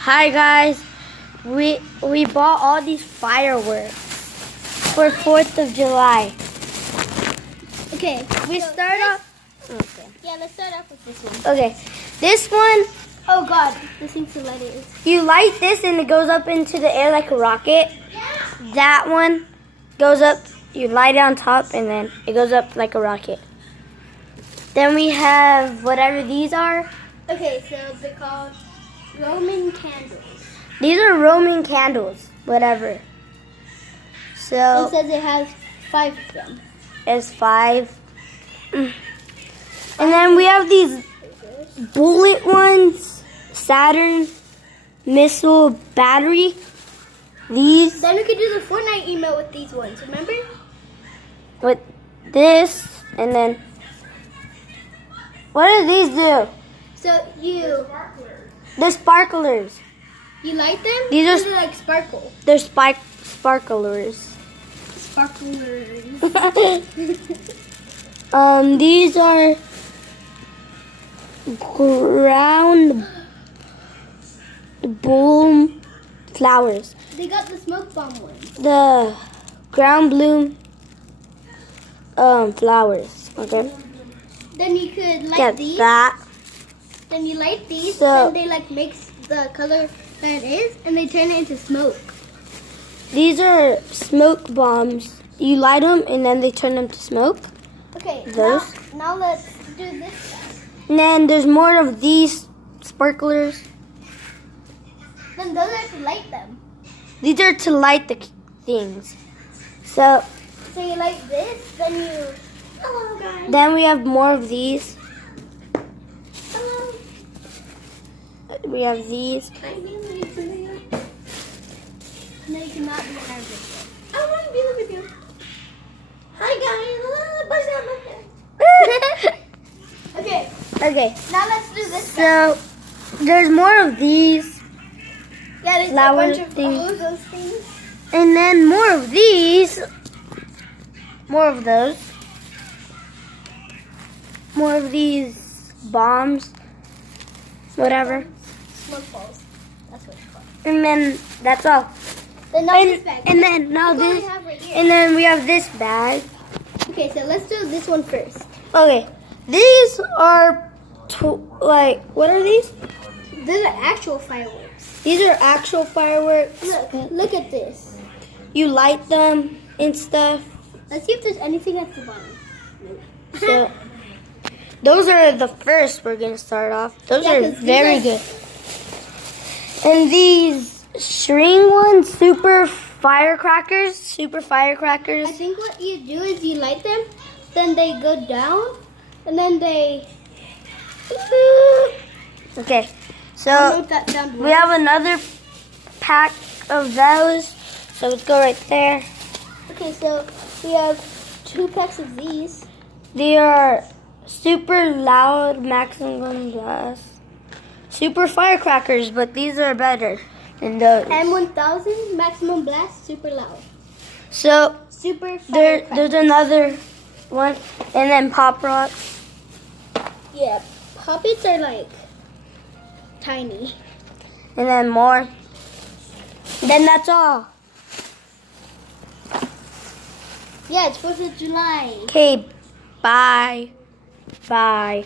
Hi guys, we bought all these fireworks for 4th of July. Okay, We so start this- off. Okay. Yeah, let's start off with this one. Okay, this one Oh God, this seems to let it. you light this and it goes up into the air like a rocket. That one goes up. You light it on top and then it goes up like a rocket. Then we have whatever these are. Okay, so they're called Roman candles. These are Roman candles, whatever. So It says it has 5 of them. it's 5. And then we have these bullet ones, Saturn missile battery. These Then we could do the Fortnite email with these ones. Remember? with this, and then what do these do? So you They're sparklers. light them. These are- and they like sparkle. They're sparklers. Sparklers. These are ground bloom flowers. They got the smoke bomb ones. The ground bloom flowers. Okay. Then you could light Get these. that. Then you light these. So- and they like mix the color that it is, and they turn it into smoke. These are smoke bombs. You light them and then they turn them to smoke. Okay. Those? Now let's do this stuff. And then there's more of these sparklers. Then those are to light them. These are to light the things. So So you light this, then you. Hello guys. then we have more of these. Hello. We have these. Can I be in the video? No, you cannot be in our video. I want to be in the video. Hi guys. Okay, Okay. now let's do this. So there's more of these. Yeah, there's flower a bunch of thing. all of those things. And then more of these. More of those. More of these bombs. Whatever. Smoke balls. That's what it's called. And then that's all. Then now this bag. And then now That's all we this. have right here. And then we have this bag. Okay, so let's do this one first. Okay. These are what are these? These are actual fireworks. These are actual fireworks. Look at this. You light them and stuff. Let's see if there's anything at the bottom. So those are the first we're gonna start off. Those Yeah, are 'cause these very are- good. And these string ones, super firecrackers. I think what you do is you light them, then they go down, and then they. Okay, so Note that down below. we have another pack of those. So let's go right there. Okay, so we have 2 packs of these. They are super loud maximum blast. Super firecrackers, but these are better than those. M1000 maximum blast, super loud. So Super there's firecracker. another one, and then pop rocks. Yeah, poppets are like tiny. And then more. Then that's all. Yeah, it's 4th of July. Okay, bye. Bye.